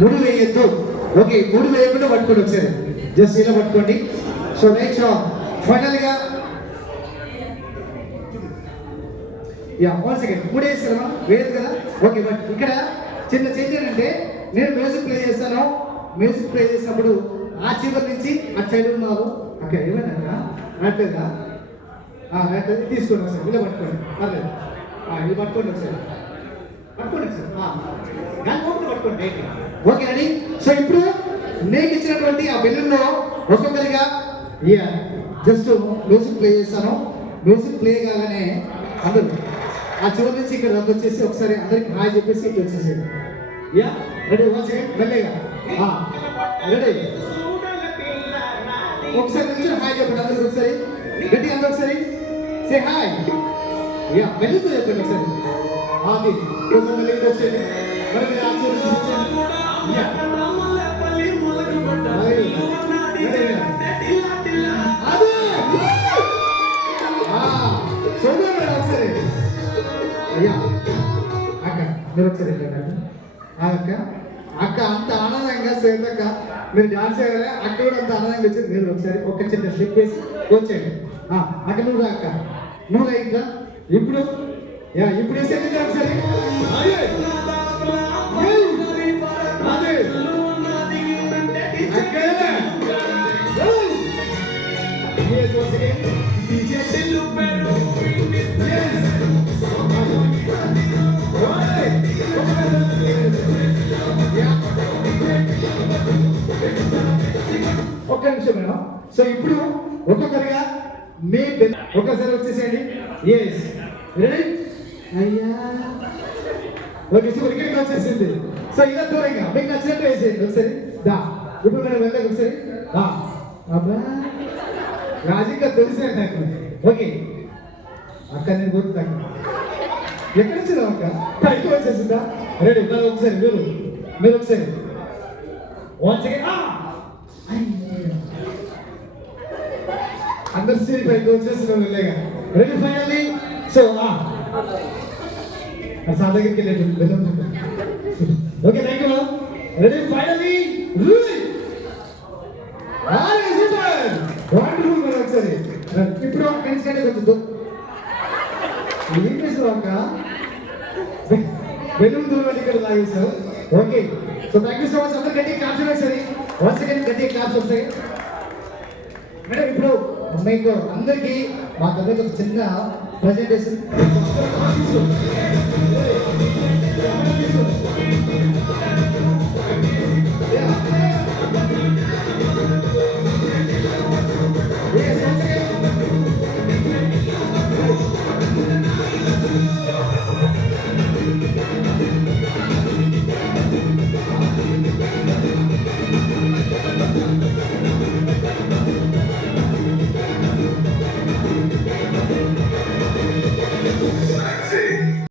ముడి వేయద్దు. ఓకే, ముడి వేయకుండా పట్టుకోండి ఒకసారి, జస్ట్ ఇలా పట్టుకోండి. సో నెక్స్ట్ ఫైనల్ గా వన్ సెకండ్, ముడి వేస్తారా? వేయదు కదా. ఓకే, బట్ ఇక్కడ చిన్న చేంజ్ ఏంటంటే, నేను మ్యూజిక్ ప్లే చేస్తాను. మ్యూజిక్ ప్లే చేసినప్పుడు ఆ చివరి నుంచి అటు సైడ్ ఉన్నారు. ఓకే, ఏమైనా రాట్లేదా? రాట్లేదు, తీసుకోండి ఒకసారి, ఇలా పట్టుకోండి. పర్లేదు, ఇది పట్టుకోండి ఒకసారి, పట్టుకోండి ఒకసారి, దాని ఓపెన్ పట్టుకోండి. ఓకే అండి. సో ఇప్పుడు నేను ఇచ్చినటువంటి ఆ బెలూన్లో ఒక్కొక్కరిగా జస్ట్ మ్యూజిక్ ప్లే చేస్తాను. మ్యూజిక్ ప్లే కాగానే అందరూ ఆ చివరి నుంచి ఇక్కడ వచ్చేసి ఒకసారి అందరికి హాయ్ చెప్పేసి ఇట్లా వచ్చేసి రెడీ. వన్ సెకండ్, మెల్లగా రెడీ. ఒకసారి నుంచి హాయ్ చెప్పండి అందరికి ఒకసారి, రెడీ అందరూ ఒకసారి సే హాయ్. మెల్లితో చెప్పండి ఒకసారి. అది కొంచెం మెల్లికి వచ్చేది, మరి ఒకసారి అయ్యా అక్క మీరు ఒకసారి అక్క అక్క అంత ఆనందంగా శ్వేతక్క మీరు డాన్స్ చేయాలి. అక్క కూడా అంత ఆనందంగా వచ్చింది. మీరు ఒకసారి ఒక చిన్న స్టెప్ వేసి వచ్చేయండి. అక్క నువ్వు అక్క నువ్వు ఇంకా ఇప్పుడు ఇప్పుడు వేసేది ఒకసారి. ఒక్క నిమిషం మేడం. సో ఇప్పుడు ఒక్కొక్కరిగా మీ ఒక్కసారి వచ్చేసేయండి. ఎస్ రెడీ అయ్యా. ఓకే, సో ఇక్కడికి వచ్చేసింది. సో ఇలా దూరంగా మీకు నచ్చినట్టు వేసేయండి ఒకసారి. ఇప్పుడు మనం వెళ్ళాలి ఒకసారి. అబ్బా రాజీగా తెలిసిన నాకు. ఓకే అక్క నేను గుర్తుతాను. ఎక్కడి నుంచి అక్క పైకి వచ్చేసిందా? రెడీ ఒకసారి మీరు ఒకసారి వన్ సెకండ్. అందరు స్టేజ్ పైకి వచ్చేసిన వెళ్ళగా రెడీ ఫైనల్లీ. సో సాధకి వెళ్ళేది. Okay, thank you. Ready finally. ఒకసారి ఇప్పుడు కలిసి కొంచెం ఏం చేసావు అక్క? బెలూన్ దూరం ఇక్కడ లాగేసావు. Okay, so thank you so much. అందరు గట్టి క్లాప్స్ ఒకసారి. వన్ సెకండ్ గట్టి క్లాప్స్ వస్తాయి మేడం. ఇప్పుడు మీకు అందరికీ మా దగ్గర ఒక చిన్న ప్రజెంటేషన్